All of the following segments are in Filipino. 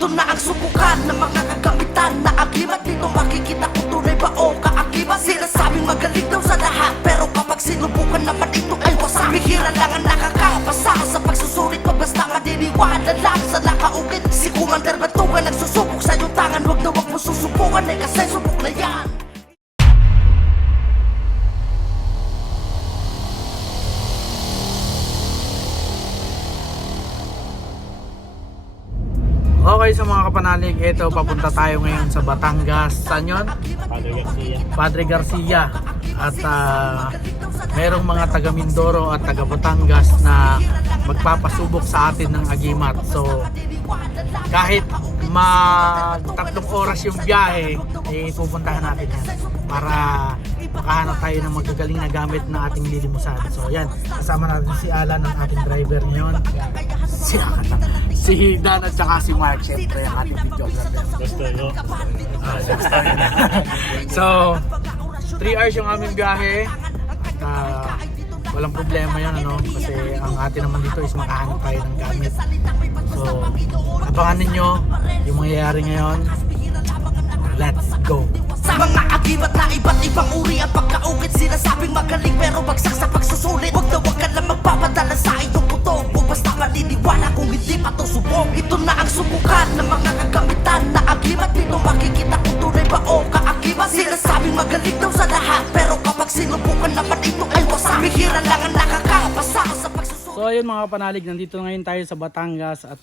Ito na ang subukan ng mga kagamitan na agimat. Dito makikita kung tunay ba o kaakibat. Sinasabing magaling daw sa lahat, pero kapag sinubukan naman ito ay wasak. Bihira lang ang nakakapasa sa pagsusulit ko, basta madiniwala lang sa nakaukit. Si Commander Batugan nagsusubok sa iyong tangan. Huwag na huwag mo susubukan eh, kasi subok na yan. Okay, sa mga kapanalig, ito papunta tayo ngayon sa Batangas. Saan yun? Padre Garcia. At merong mga taga Mindoro at taga Batangas na magpapasubok sa atin ng agimat. So kahit mag 3 oras yung biyahe, pupuntahan natin yan para makahanap tayo ng magagaling na gamit na ating lilimusan. So yan, kasama natin si Alan, ang ating driver ngayon. Si Dan at saka si Mark, syempre ang ating videographer. So 3 hours yung aming biyahe at walang problema yan, ano, kasi ang atin naman dito is makahanap tayo ng gamit. So abangan ninyo yung mangyayari ngayon. Let's go! Sa mga agimat na iba't ibang uri ang pagkaukit. Sinasabing magaling pero bagsak sa pagsusulit. Huwag na huwag ka lang magpapadala sa iyong puto. Huwag basta maniniwala kung hindi pa to subok. Ito na ang subukan ng mga kagamitan na agimat. Dito makikita kung tunay ba o kaakibat. Sinasabing magaling daw sa lahat, pero kapag sinubukan naman ito ay wasak. Bihira lang ang nakakapasa sa pagsusulit. So ayun mga panalig, nandito ngayon tayo sa Batangas at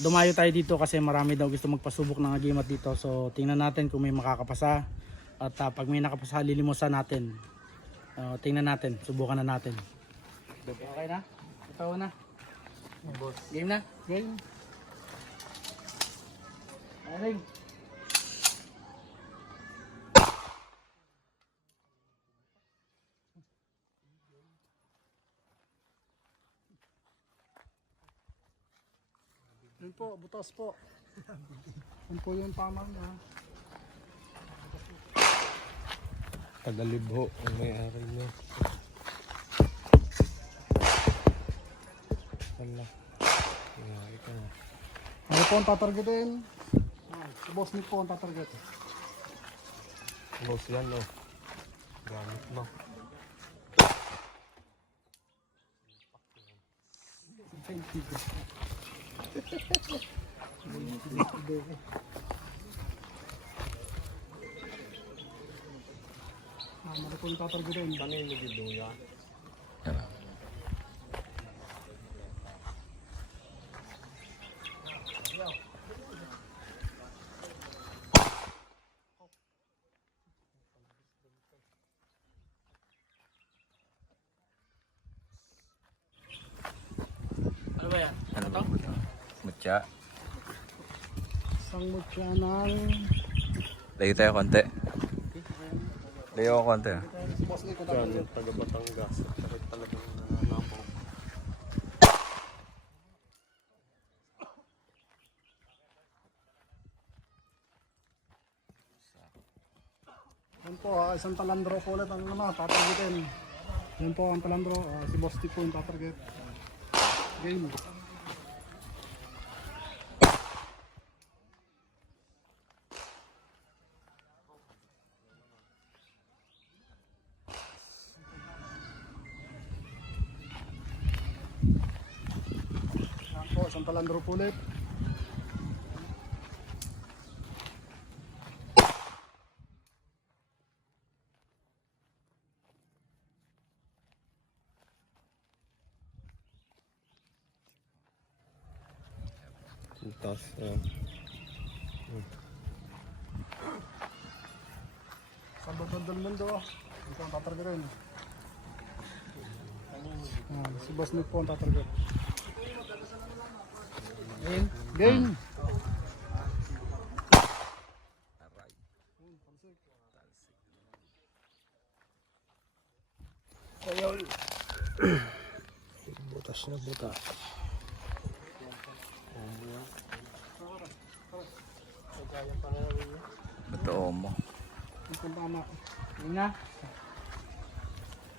dumayo tayo dito kasi marami daw gusto magpasubok ng agimat dito. So tingnan natin kung may makakapasa at pag may nakapasa, lilimusan natin. Tingnan natin, subukan na natin. Okay na? Ito na. Game na? Game. Aling. Yun po, butas po. Yun po yung tama na. Tagalibho ang may-ari nyo. Wala. Kaya ikaw. Ano po ang tatargetin? Si boss Nick po ang tatarget. Boss yan, no? Gamit mo. Ano po yung tatargetin? Paano yung nagiduya? Ano ba yan? Ano to? Mutya. Isang mutya ng... Layo tayo konti. Layo ako konti. Si boss Nick ang Yan, tatarget. yung taga Batangas. Kahit talagang napaw. Yan po, isang talandro po ulit ang tatargetin. Yan po ang talandro, si boss Nick po yung tatarget. Game. Yan po, isang talandro po ulit. Tapos, Sa loob ng mundo, ito ang tatargetin. Si boss Nick po ang tatarget. Game. Game. ayun. Butas na butas. Totoo mo. Ang tama. Yun na.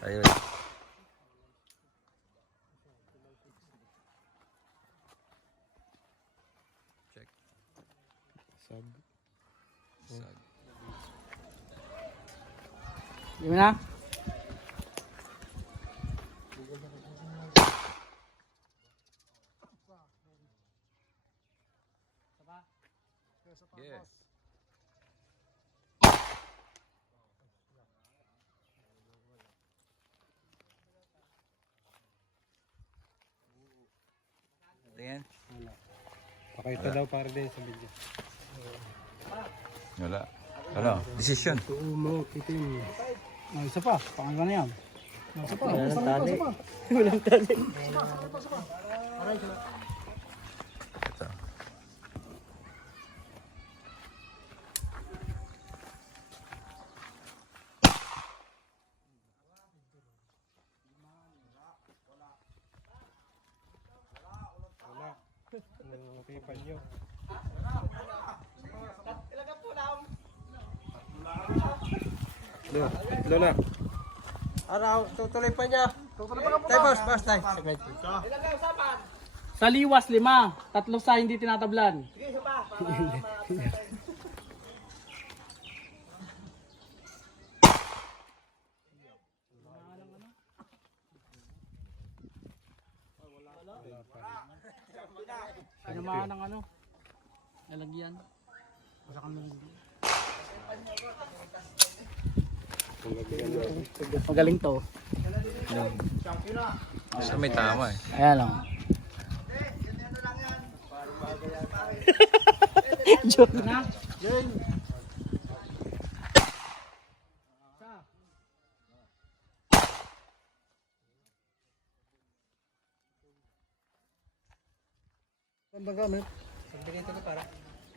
Ayun. Check. Sag. Sag. Di mo na? Yeah. Tingin. Pakita daw para din sa video. Wala. Ano? Decision. Oo mo, kitin. Isa pa, pangalan na yan. Isa pa, Walang tali. Ito. Wala. Ang pipan nyo. Lola. Araw, tutuloy pa niya. Tay, boss, tay. Sa liwas, 5. 3 sa hindi tinatablan. Pinamaan ng ano? Lalagyan. Masakang lalagyan. Magaling to. Basta may tama eh. Ayan lang. Joke na. Saan ba gamit?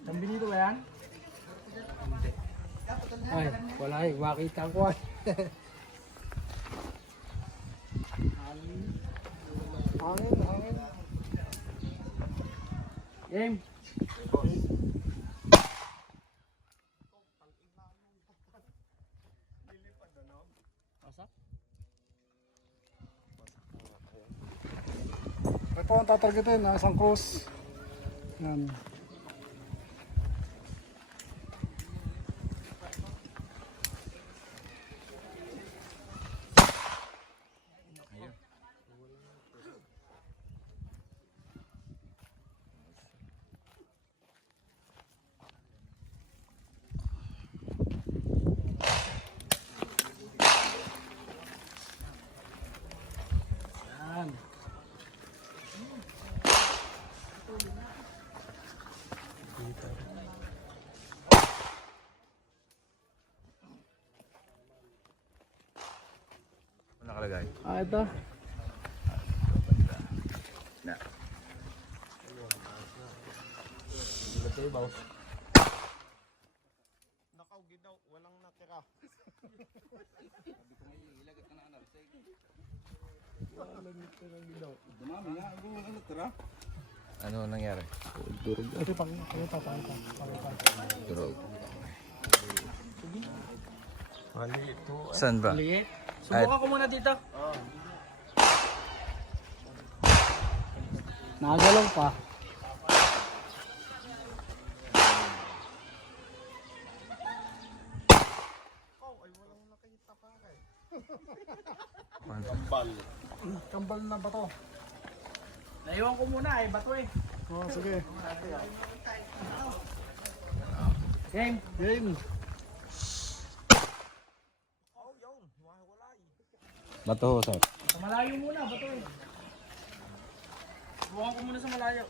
Pambinito ba yan? Ay, wala eh. Makita ko ay. Hangin. Game. Pasak? Ito ang tatargetin, isang cross. Yan. Yan. Ano nakalagay? Ito. Na. Nakaugi daw, walang natira. Ano nangyari? Ito pang Durog. Mali ito. Saan ba? Liit. Subukan ko muna dito. Nagalaw pa. Kambal na ba to? Naiwan ko muna eh, bato eh. Oo, sige. Game. Bato, sir. Sa malayo muna, bato eh. Subukan ko muna sa malayo.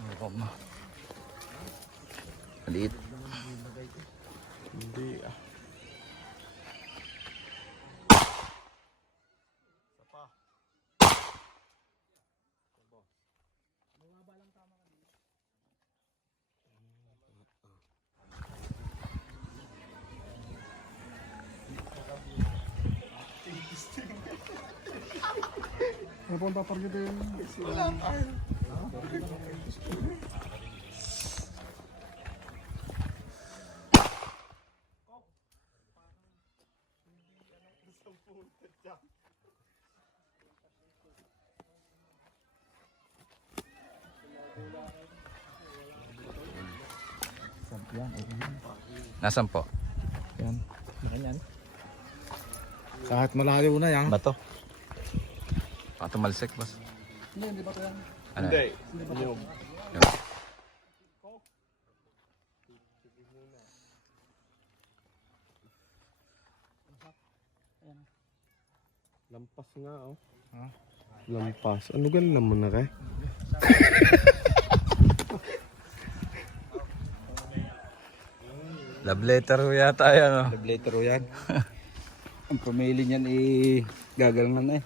Ano mo? Maliit. Hindi ah. Ano po ang tatargetin? Nasaan po? Yan. Yan. Kahit malayo na yan. Bato. Baka tumalsik, boss. Hindi ba ito yan? Ano? Yung. Yan. Lampas nga oh. Lampas. Ano ganun naman na kay? Love letter ho yata yan, oh. Love letter o yan. Ang pumili niyan gagalangan na eh.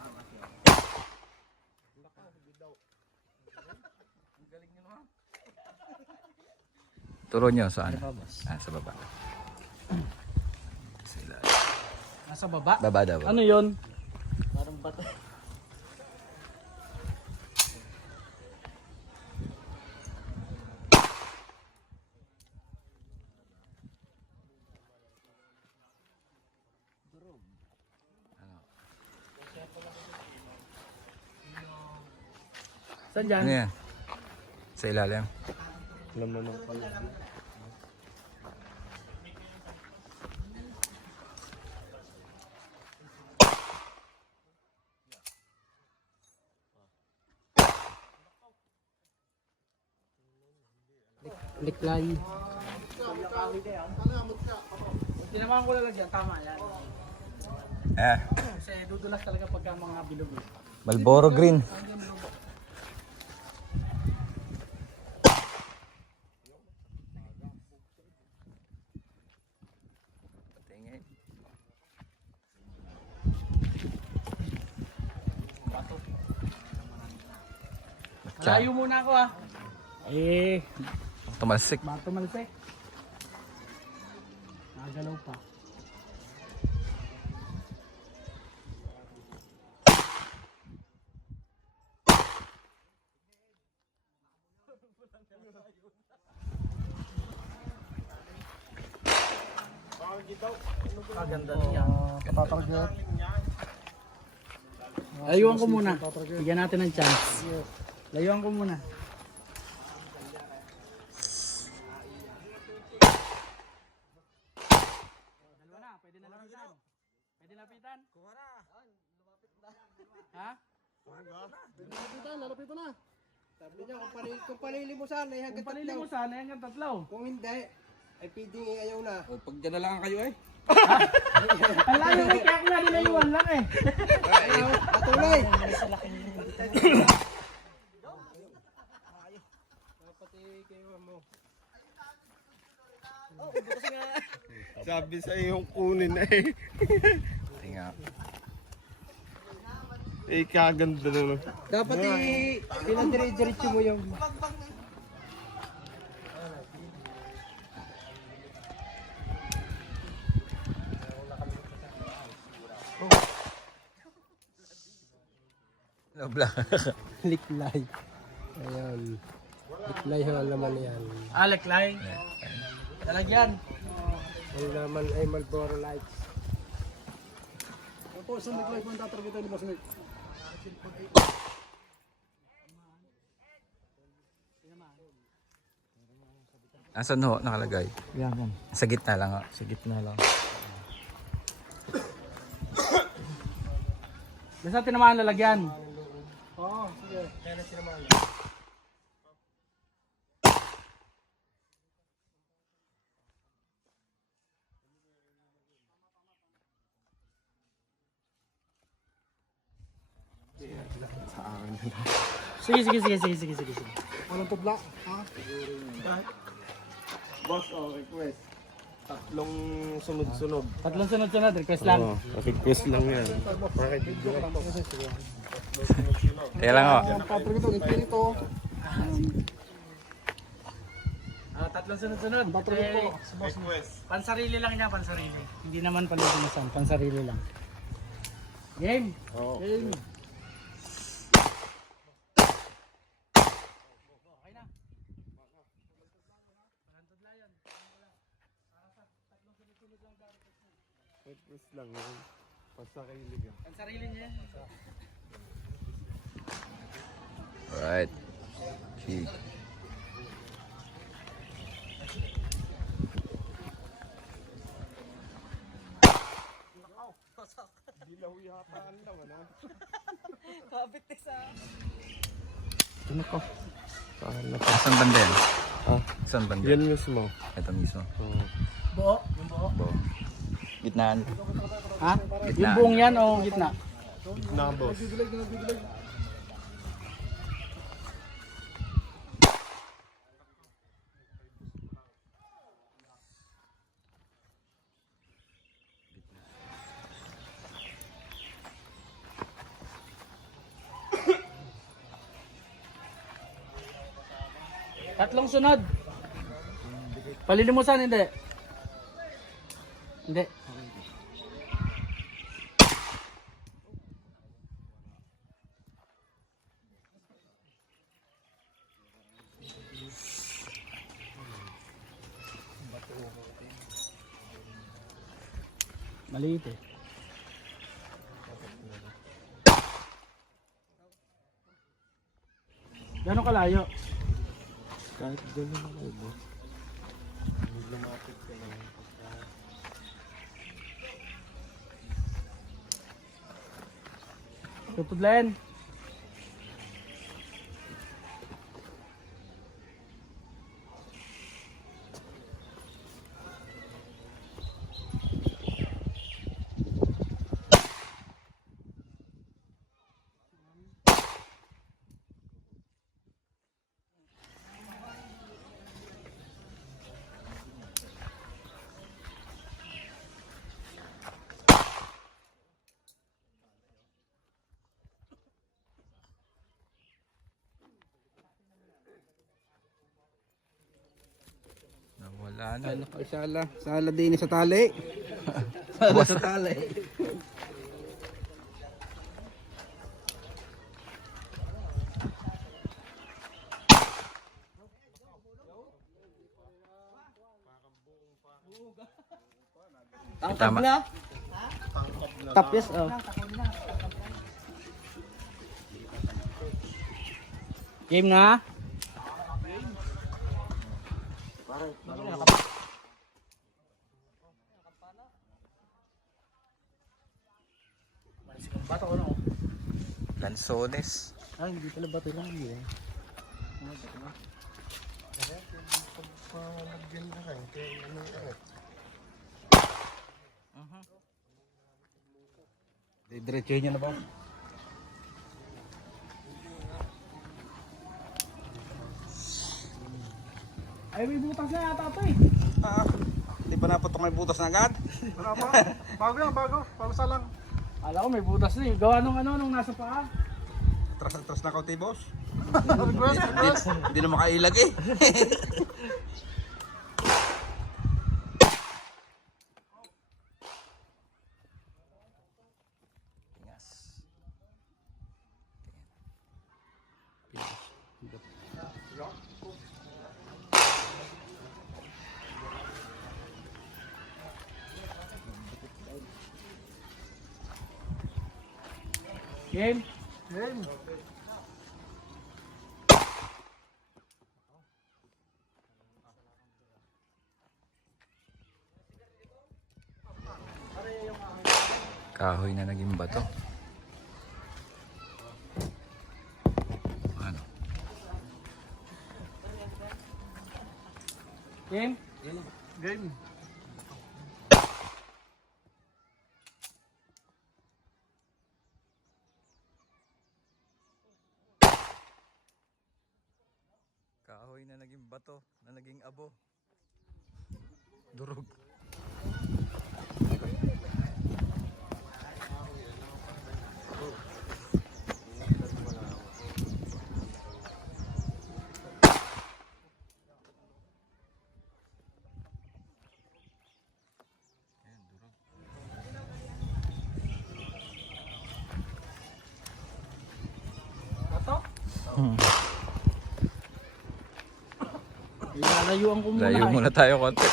Turo nyo saan? Sa baba. Sila. Nasa baba? Baba daw. Ano yun? Parang bato. Saan dyan? Ano yan? Sa ilalim. Laman ng pala. Liklay. Tinamaan ko lang dyan, tama yan. Kasi dudulas talaga pagka mga bilog. Malboro Green. Patingin. Malayo muna ako ah. Tumalsik. Bato malsek. Nagalaw pa. Ganda niya. Tatarget. Layuan ko muna. Bigyan natin ng chance. Layuan ko muna. Dalawa na, pwede na lapitan. Pwede lapitan? Kuha na. Ha? Lalapitan na. Sabi niya, kung palilimusan, ay hanggang Kung panili mo sana, hanggang tatlo. Kung hindi, ay pwedeng ayaw na. O pag dyan na lang kayo eh. Ang layo na, kaya ko na nilayuan lang eh. Patuloy! Sabi sa yung kunin na eh. Tinga. Eh, kaganda naman. Dapat pinadire-diretso mo yung... Nobla. Liklay. Ayan. Liklay ang laman yan. Liklay. Talagyan. Ang laman ay Marlboro Lights. Opo, isang liklay po ang tatargetan ni Boss Nick. Asan ho nakalagay? Yan. Sa gitna lang ho. Sa gitna lang. Basta tinamaan lalagyan. Oo, sige. Kaya na sinamahan. Sige. Anong tubla? Ha? Boss, request. Tatlong sunod-sunod. Tatlong sunod-sunod, request lang. Request lang yan. Bakit? Kaya lang ho. Tatlong sunod-sunod. Pansarili lang niya, pansarili. Hindi naman palilisan, pansarili lang. Game! Game! Request lang yan. Pasakailig yan. Pansarili niya. Alright. Gee. Ano ko? Saan banda yan? Ah, Saan banda? yan mismo. Ito mismo. Buo? Yung buo? Bo. Gitnaan. Ha? Gitna. Yung buong yan o gitna? Na, boss. Tatlong sunod. Palilimusan, hindi. Hindi. Maliit eh. Gano'ng kalayo? Kahit gano'n na kayo, boss. Lumapit ka lang. Tutudlen. Nawala na. Ano ko sala? Sala din sa tali. Sala sa tali. Tama. Tapis, oh. Game na. Bato ko na, oh. Lanzones. Ay, hindi pala bato lang yun. Diretso niya na ba? Ay, may butas na yata ito eh. Hindi pa napatok may butas na agad? Bago yan, bago. Palusa lang. Alam ko may butas na eh. Gawa nung ano, nung nasa paa. Atras na kauti, boss. Request, request. Hindi na makailag eh. Tingas. Game. Game. Kahoy na naging bato. Ano? Game. Game. Kahoy na naging bato, na naging abo. Durog. Lalayuan ko muna. Layo muna tayo konti.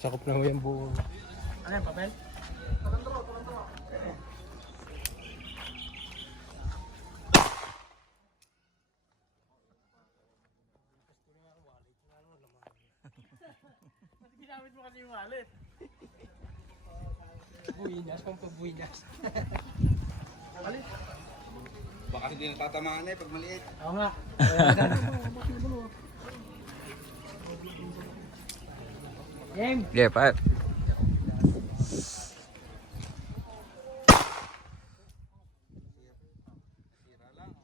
Sakop na mo yung buo. Ano yan, papel? Ginamit mo kasi yung wallet. Buinas, pampabuinas. Wallet? Baka hindi natatamaan eh pag maliit. Oo nga. Game. Yeah, pa.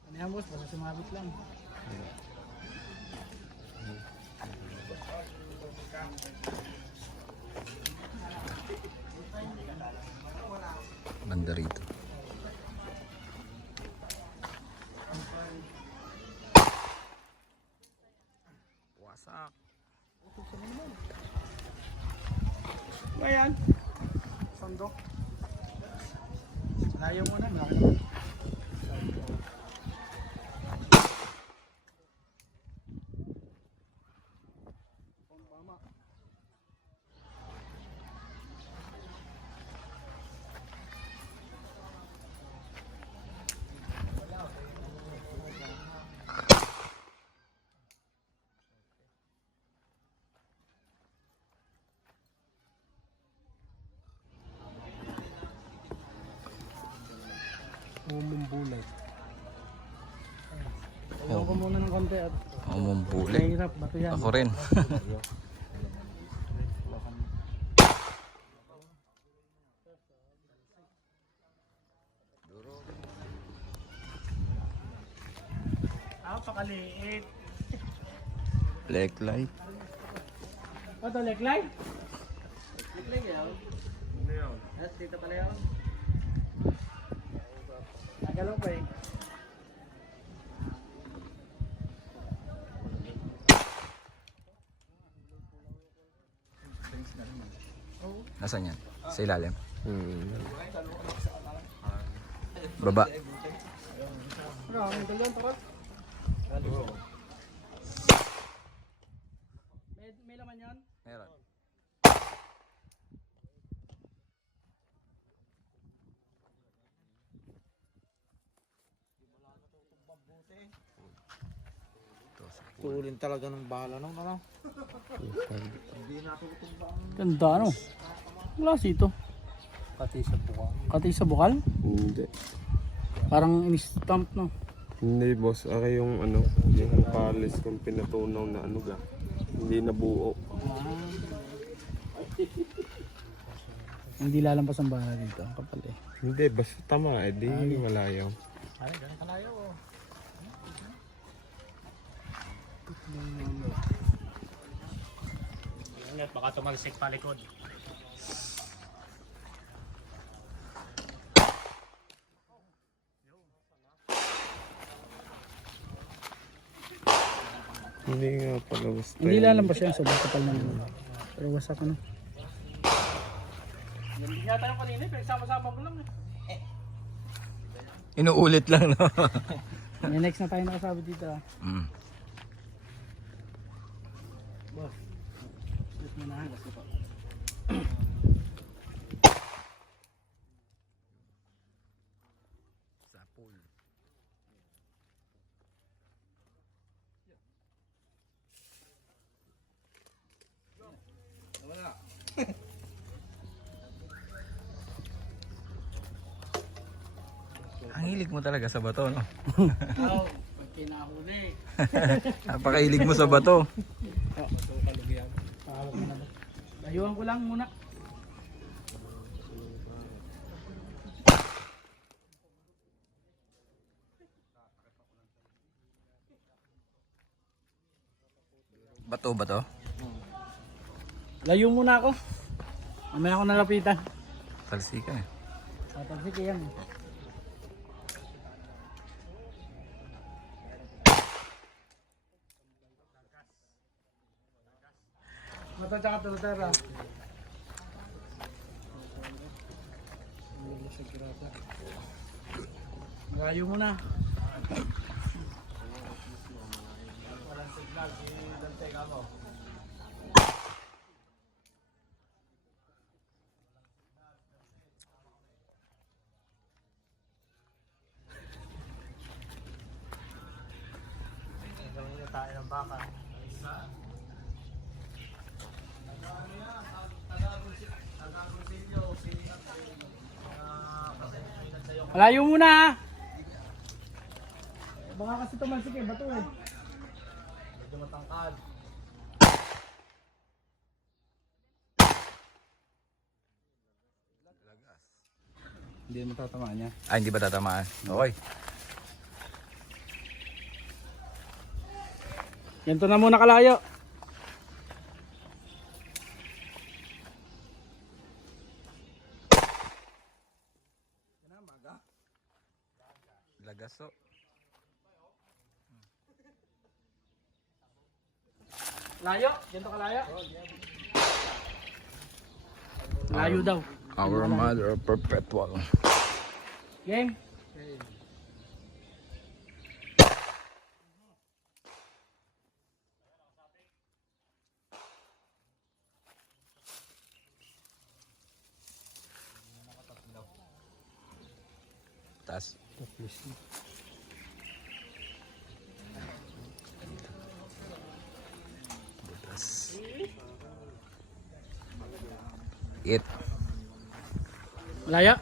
Ano yan boss? Basta sumabit lang. Banda rito. Wasak. Ayan. Sandok. Layo mo na. Malaki naman. Mumumbulay. Ayaw ko muna ng konti at Umumbuli. mahirap. Bato yan. Ako rin. Pakaliit. Black light. Ito, leklay? Leklay yun? Ano yun? Dito pala yun? Nagalaw pa eh. Nasaan yan? Sa ilalim? Baba. Ano, ang dalyan takot? May laman yan? Meron. Tulin talaga ng bala nung ano. Ganda ano? Klase ito. Pati sa buka. Kati sa bukal? Hindi. Parang in-stamp no? Hindi boss, okay yung ano, yung palis kung pinatunaw na ano ga. Hindi nabuo. Hindi lalampas ang bala dito. Kapal eh. Hindi, basta tama eh, di malayaw. Ay, ganun kalayo oh. Ingat, baka tumalsik pa likod. Hindi nga pala basta. Hindi lalampas yan. Sobrang kapal na naman. Pero wasak ano. Hindi nga tayo kanina. Pero sama-sama ko lang eh. Inuulit lang, no? May next na tayo nakasabi dito ah. Mm. Boss. Split mo na ha. Kasi po. Sa pool. Ang hilig mo talaga sa bato, no? Oo. Pag kinahuli. Napakahilig mo sa bato. Pahawak mo na ba? Layuan ko lang muna. Bato ba to? Layo muna ako. Mamaya ako nalapitan. Talsika eh. Tatalsik yan. Mata tsaka tulutera. Layo muna. Walang signal. Si Dante ka mo. Gawin na tayo ng baka. Malayo muna ha. Baka kasi tumalsik eh, bato eh. Medyo matangkad. Hindi mo tatamaan niya. Ay, hindi ba tatamaan? Okay. Ganito na muna kalayo. Lagaso. Layo, ganito kalayo. Layo daw. Our Mother Perpetual. Game. Taas. Butas. It. Malaya.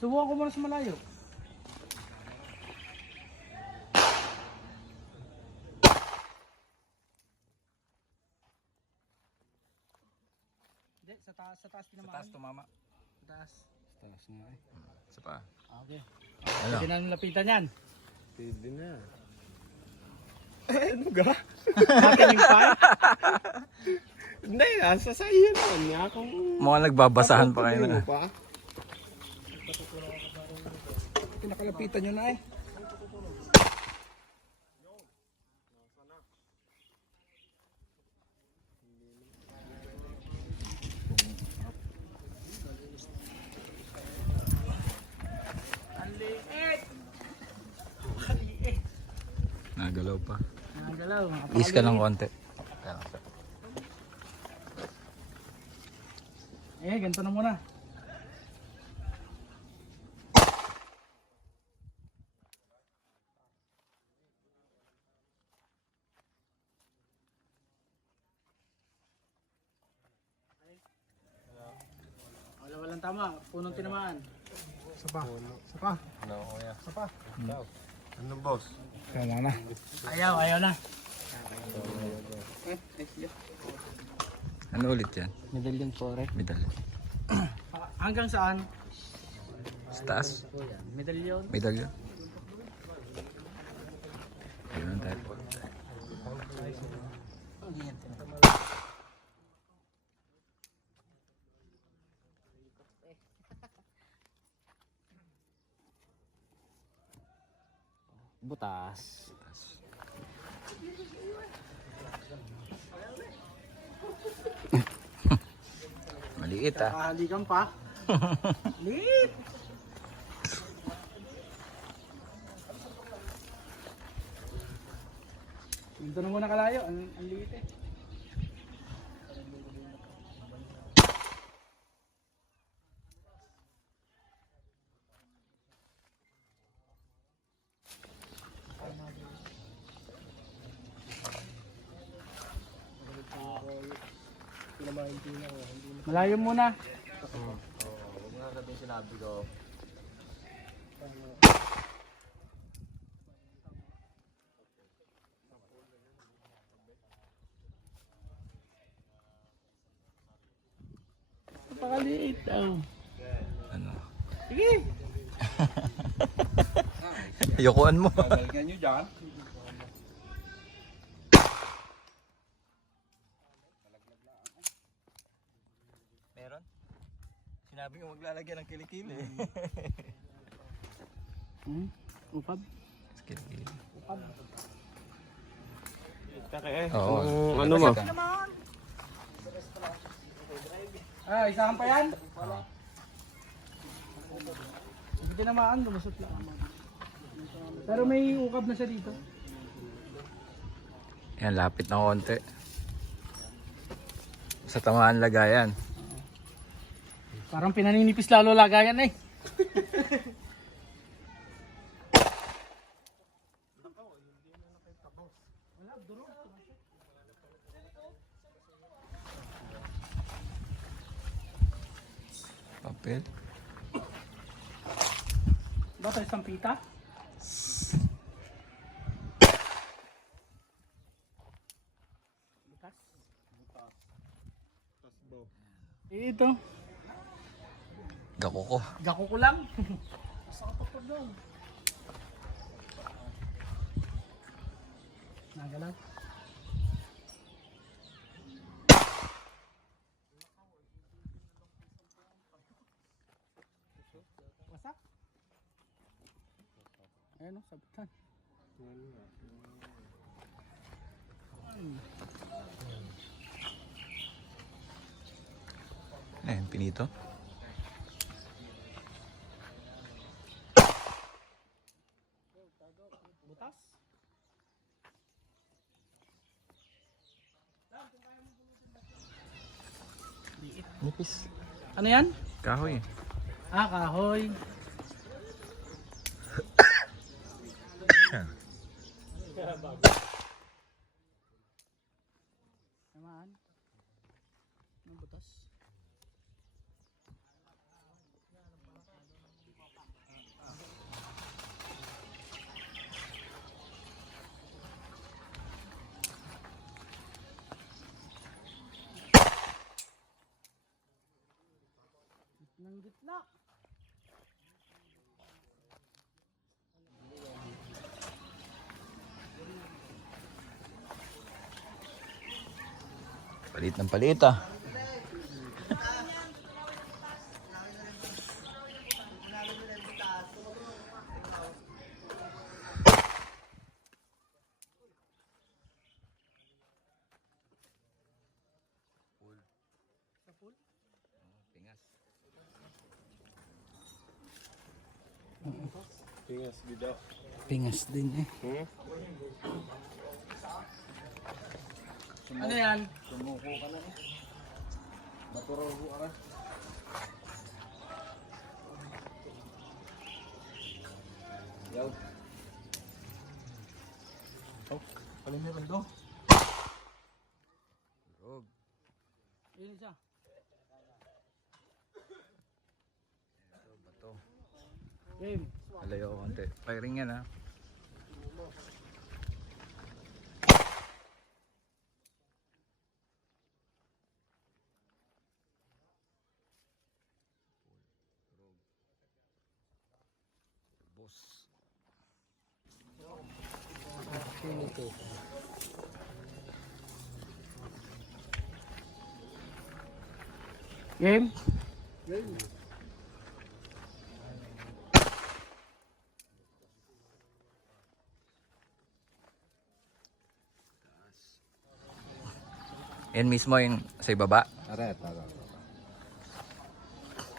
Subukan ko muna sa malayo. Hindi, sa taas Sa tinamaan. taas tumama. Sa taas. Taas nga eh. Isa pa. Okay. Ano? Pwede na nilapitan yan. Pwede na. Ano ga? Happening pa. Hindi, nasa sa iyo naman niya. Kung Mukhang nagbabasahan pa kayo tuloy na. mo pa. Pinakalapitan nyo na eh. Nagalaw pa. Nagalaw. Is ka ng konti. Eh, ganito na muna. Walang tama, punong tinamaan. Ano boss? Kaya na. Ayaw na. Ano ulit yan? Medallion pore. Medallion. Hanggang saan? Sa taas? Medallion. Medallion. Ayun tayo. Butas. Maliit ah. Halikan pa. Lit! Dito na muna kalayo. Ang liit eh. Malayo muna. Napakaliit daw. Ano? Sige. Yokoan mo. Gagalgan nyo dyan. Meron? Sinabi ko maglalagyan ng kilikili. Upad. Kilikili. Taka eh. Oo. Ano mo? Ah, isahan pa yan? Hindi tinamaan, lumusot lang. Pero may ukab na siya dito. Yan, lapit ng konti. Sa tamaan lagayan. Parang pinaninipis lalo lagayan eh. Pel. Ba tayo isang pita? Butas? Ito. Gako ko. Gako ko lang. Sakot ko doon. Nagalaw. Wasak. Ayan o, sabutan. Ayan, pinito. Butas. Nipis. Ano yan? Kahoy. Ah, kahoy. Naman. Anong butas? Ng gitna. Palit ng palit ah. Pingas bida. Pingas din eh. Ano yan? Sumuko ka na eh. Maturaw ko ka na. Yaw. Oh, ano meron doon? Rog. Yun isa. Ito, bato. Game. Malayo ko konti. Firing yan ah. Boss. Game. Yan mismo yung sa ibaba. Aret.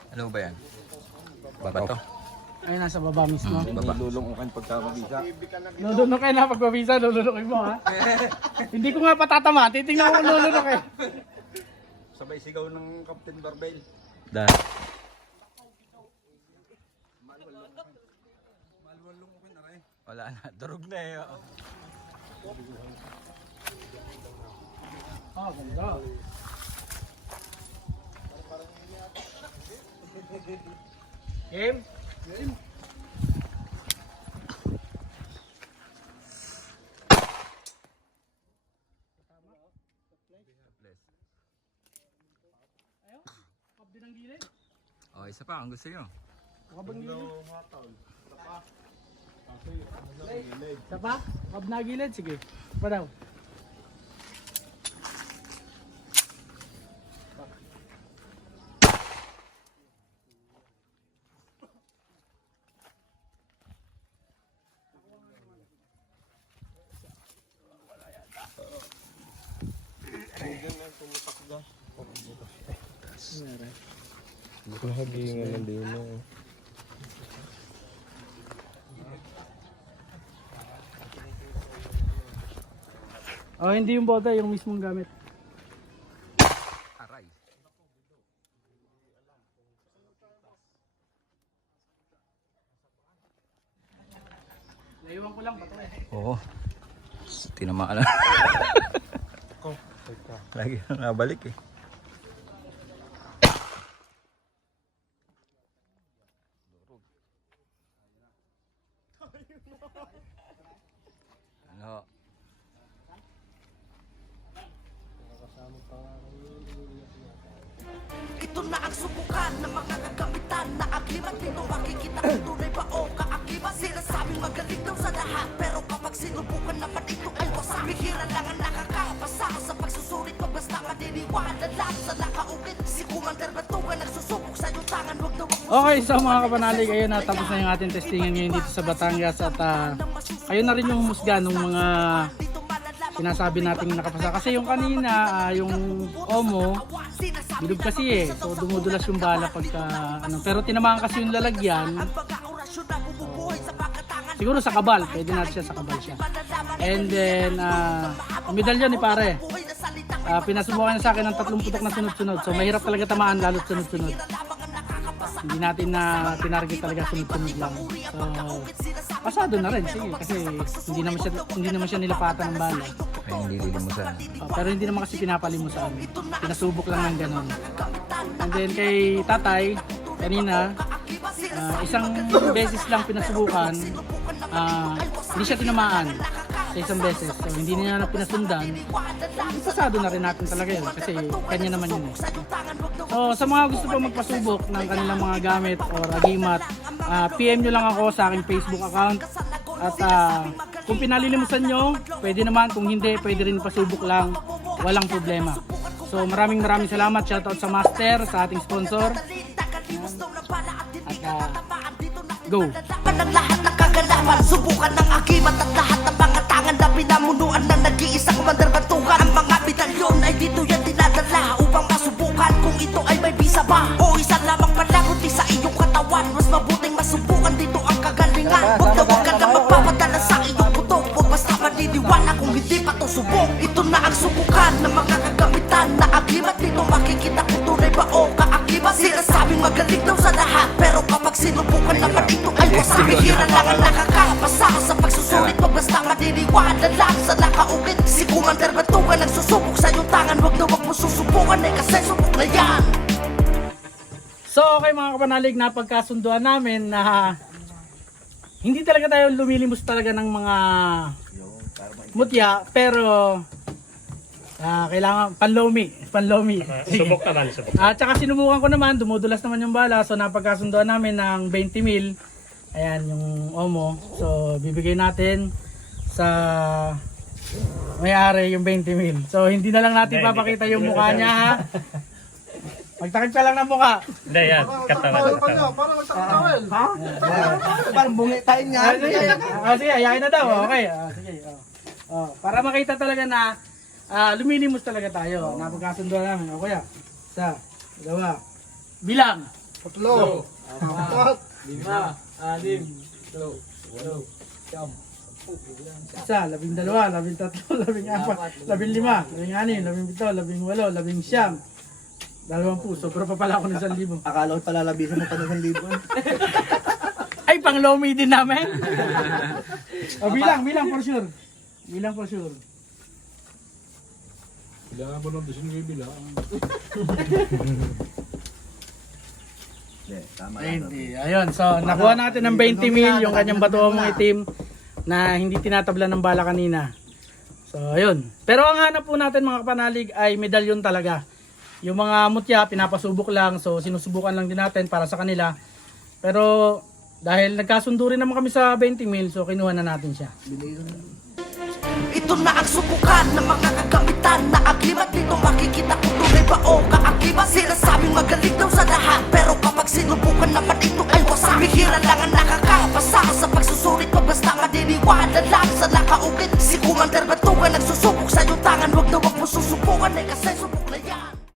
Ano ba yan? Bato. Ay, nasa baba mismo. Baba. Nilulong ko kayo pagkababisa. Lulunok kayo na pagpabisa, lulunokin mo ha. Hindi ko nga patatama, titingnan ko kung lulunok eh. Sabay sigaw ng Captain Barbell. Dahil. Wala na. Durog na eh. Oh. Ah, ganda. Game? Game. Ayaw? Kapag din ang gilid? Oh, isa pa. Ang gusto nyo. Kapag gilid? Isa pa? Kapag nagilid? Sige. Pa daw. Nahagingan na din mo. Oh, hindi yung bote, yung mismong gamit. Aray. Layuan ko lang, bato eh. Oo. Tinamaan na. Lagi na nabalik eh. sinusubukan naman ito ay wasak. Bihira lang ang nakakapasa sa pagsusulit pag basta maniniwala lang sa nakaukit. Si Commander Batugan nagsusubok sa iyong tangan, wag daw ako. Okay, so mga kapanalig, ayun na, tapos na yung ating testingan ngayon dito sa Batangas at ayun na rin yung humusga ng mga sinasabi nating nakapasa. Kasi yung kanina, yung Omo, bilog kasi eh. So dumudulas yung bala pagka ano. Pero tinamaan kasi yung lalagyan. Siguro sa kabal, pwede natin siya sa kabal siya. And then, ang medalyon ni pare. Pinasubukan niya sa akin ng 3 putok na sunod-sunod. So mahirap talaga tamaan lalo't sunod-sunod. Hindi natin na tinarget talaga sunod-sunod lang. So pasado na rin, sige, kasi hindi naman siya nilapatan ng bala. Ay, hindi lilimusan. Pero hindi naman kasi pinapalimusan. Pinasubok lang ng ganon. And then kay tatay, kanina, isang beses lang pinasubukan, hindi siya tinamaan sa isang beses. So hindi niya na pinasundan. Pasado na rin natin talaga yun kasi kanya naman yun eh. So sa mga gusto pa magpasubok ng kanilang mga gamit or agimat, PM nyo lang ako sa aking Facebook account. At kung pinalilimusan nyo, pwede naman. Kung hindi, pwede rin pasubok lang. Walang problema. So maraming salamat. Shoutout sa Master, sa ating sponsor. At go! Ng lahat ng kagalawan, subukan ng agimat at lahat ng mga tangan na pinamunuan ng nag-iisang Commander Batugan. Ang mga medalyon ay dito yan dinadala upang masubukan kung ito ay may bisa ba o isa lamang pala kundi sa iyong katawan. Mas mabuting masubukan dito ang kagalingan. Huwag na huwag ka na magpapadala sa iyong putok. Huwag basta maniniwala kung hindi pa to subok. Ito na ang subukan ng mga kagamitan na agimat. Dito makikita kung tunay ba o kaagimat. Sinasabing magaling daw sa lahat, pero kapag sinubukan naman ito ay wasak. Bihira lang ang nakakapasa sa pagsusulit pag basta maniniwala lang sa nakaukit. Si Commander Batugan nagsusubok sa iyong tangan, wag na wag mo susubukan eh kasi subok na yan. So okay mga kapanalig, napagkasunduan namin na hindi talaga tayo lumilimos talaga ng mga mutya, pero kailangan panlomi. Subok naman, subok. At saka sinubukan ko naman, dumudulas naman yung bala, so napagkasunduan namin ng 20 mil. Ayan yung Omo. So bibigay natin sa may-ari yung 20 mil. So hindi na lang natin papakita yung mukha niya ha. Magtakip ka lang ng mukha. Hindi, yan. Katawan. Parang bungi tayo niya. Sige, ayayin na daw. Okay. Sige. Para makita talaga na lumilimos talaga tayo. Napagkasunduan namin. O kaya, 1, 2, bilang. 3, 4, 5, 6, 7, 8, 9, 10, 11, 12, 13, 14, 15, 16, 17, 18, 20, sobra pa pala ako ng 1,000. Akala ko palalabisan mo pa ng 1,000. Ay, pang lomi din namin. Bilang for sure. Bilang for sure. Kailangan mo nung dusin ko yung bilang. Ayun, so nakuha natin ng 20 mil yung kanyang bato mong itim na hindi tinatabla ng bala kanina. So ayun. Pero ang hanap po natin mga kapanalig ay medalyon talaga. Yung mga mutya pinapasubok lang, so sinusubukan lang din natin para sa kanila. Pero dahil nagkasundo rin naman kami sa 20 mil, so kinuha na natin siya. Ito na ang subukan ng mga kagamitan na agimat. Dito makikita kung tunay ba o kaagimat. Sinasabing magaling daw sa lahat, pero kapag sinubukan naman ito ay wasak. Bihira lang ang nakakapasa sa pagsusulit pag basta maniniwala lang sa nakaukit. Si Commander Batugan nagsusubok sa iyong tangan, wag na wag mo susubukan eh kasi